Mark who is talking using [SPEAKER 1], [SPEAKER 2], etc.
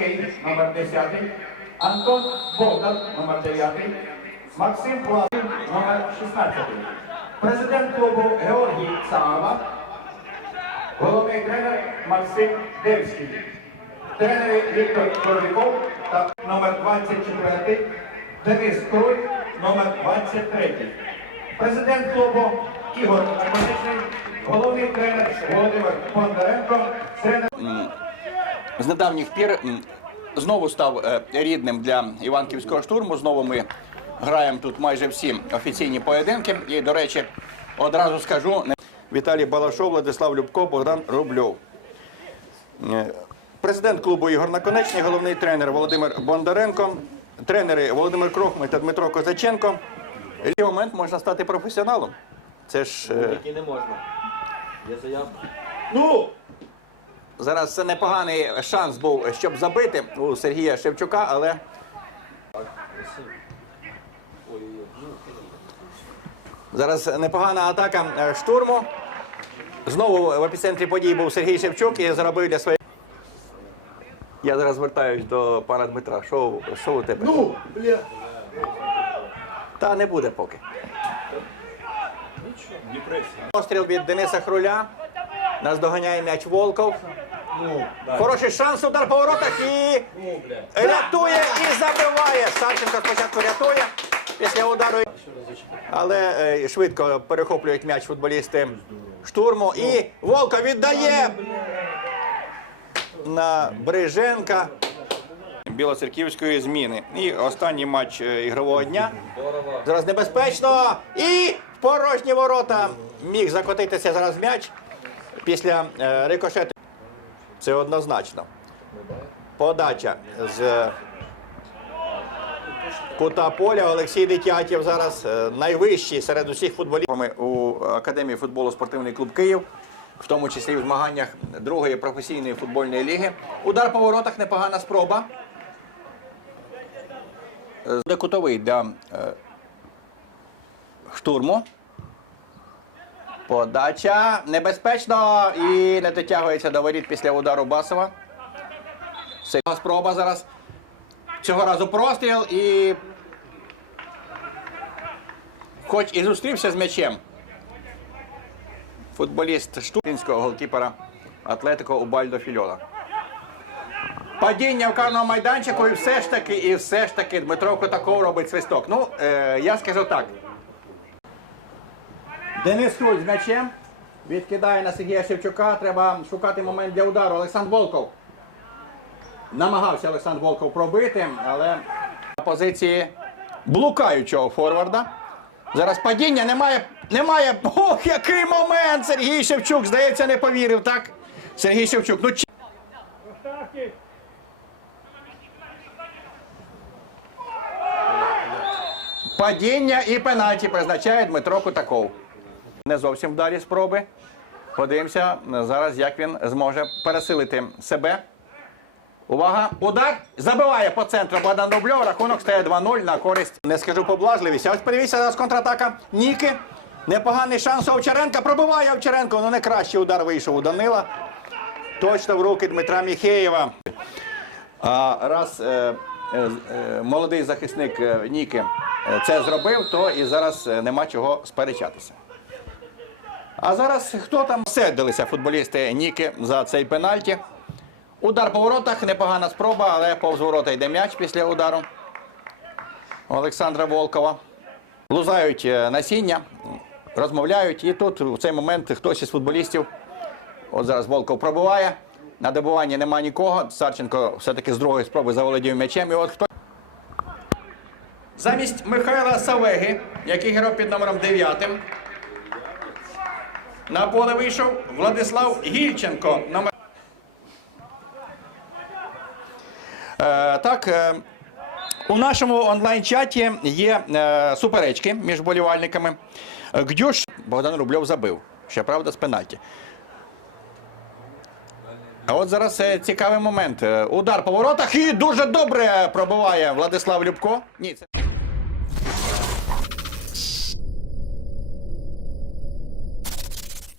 [SPEAKER 1] Левицький, номер 10, Антон Богдан, номер 9, Максим Платин, номер 16. Президент клубу Георгій Саава, головний тренер Максим Девський. Тренери Віктор Коровіков та номер 24, Денис Круй, номер 23. Президент клубу Ігор Козичний, головний тренер Володимир Бондаренко, тренер
[SPEAKER 2] з недавніх пір знову став е, рідним для Іванківського штурму. Знову ми граємо тут майже всі офіційні поєдинки. І, до речі, одразу скажу Віталій Балашов, Владислав Любко, Богдан Рубльов. Е, Президент клубу Ігор Наконечний, головний тренер Володимир Бондаренко, тренери Володимир Крохмий та Дмитро Козаченко. В цей момент можна стати професіоналом. Це ж е,
[SPEAKER 3] не можна. Є заявка.
[SPEAKER 2] Ну! Зараз це непоганий шанс був, щоб забити у Сергія Шевчука, але зараз непогана атака е, штурму. Знову в епіцентрі подій був Сергій Шевчук і заробив для своєї. Я зараз звертаюсь до пана Дмитра. Що, що у тебе? Ну, бля. Та не буде поки. Постріл від Дениса Хруля. Нас доганяє м'яч Волков. Хороший шанс, удар по воротах і рятує і забиває. Савченко спочатку рятує після удару. Але е, швидко перехоплюють м'яч футболісти штурму. І Волков віддає на Бриженка. Білоцерківської зміни. І останній матч е, ігрового дня. Зараз небезпечно. І в порожні ворота міг закотитися зараз м'яч після е, рикошету. Це однозначно. Подача з кута поля. Олексій Дитятєв зараз е, найвищий серед усіх футболістів. У Академії футболу спортивний клуб Київ, в тому числі в змаганнях другої професійної футбольної ліги. Удар по воротах непогана спроба. Е, Буде кутовий для е, штурму. Подача небезпечно і не дотягується до воріт після удару Басова. Сильна спроба зараз. Цього разу простріл і. Хоч і зустрівся з м'ячем. Футболіст штурмінського голкіпера Атлетико Убальдо Фільола. Падіння в карному майданчику і все ж таки, і все ж таки Дмитро Котаков робить свисток. Ну, е, я скажу так. Денис Круль з м'ячем. Відкидає на Сергія Шевчука. Треба шукати момент для удару. Олександр Волков. Намагався Олександр Волков пробити, але на позиції блукаючого форварда. Зараз падіння немає. Немає. Ох, який момент! Сергій Шевчук, здається, не повірив, так? Сергій Шевчук. Ну, Падіння і пенальті призначає Дмитро Кутаков. Не зовсім вдалі спроби. Подивимося зараз, як він зможе пересилити себе. Увага! Удар! Забиває по центру Богдан Рубльов. Рахунок стає 2-0 на користь. Не скажу поблажливість. А ось подивіться зараз контратака Ніки. Непоганий шанс Овчаренка. Пробиває Овчаренко. Ну не кращий удар вийшов у Данила. Точно в руки Дмитра Міхеєва. А раз е, е, е, молодий захисник е, Ніки е, це зробив, то і зараз нема чого сперечатися. А зараз хто там сердилися футболісти Ніки за цей пенальті? Удар по воротах, непогана спроба, але повз ворота йде м'яч після удару Олександра Волкова. Лузають е, насіння, розмовляють, і тут в цей момент хтось із футболістів От зараз Волков пробиває. На добуванні нема нікого. Сарченко все-таки з другої спроби заволодів м'ячем. І от хто. Замість Михайла Савеги, який грав під номером 9, на поле вийшов Владислав Гільченко. Е, так, е, у нашому онлайн-чаті є е, суперечки між болівальниками. Гдюш Богдан Рубльов забив. Ще правда, з пенальті. А от зараз цікавий момент. Удар по воротах і дуже добре пробиває Владислав Любко. Ні, це.